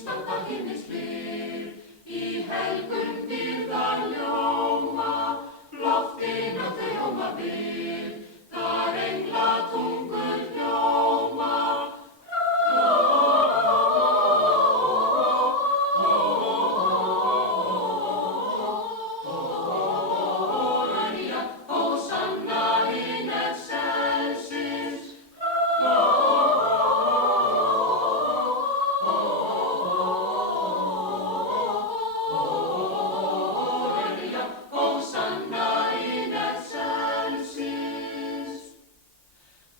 standa himnesbyr, í helgum dýrðar ljóma, loftin að þau óma við, þar engla tungur hljóma. Halleluja, Hósanna in excelsis. Halleluja, Hósanna in excelsis.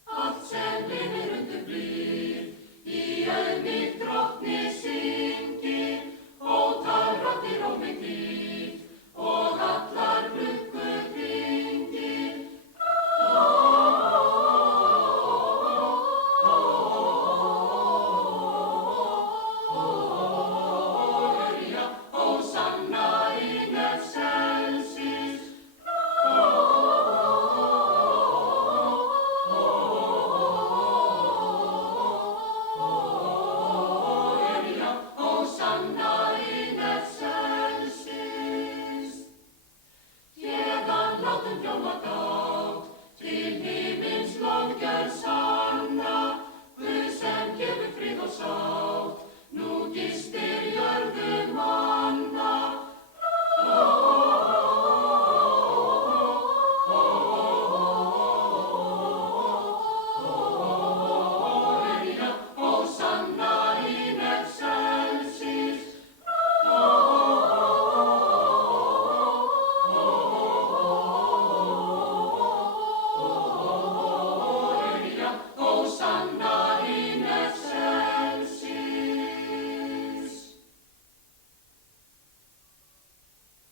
Allt sem lifir undir blíð, í auðmýkt drottni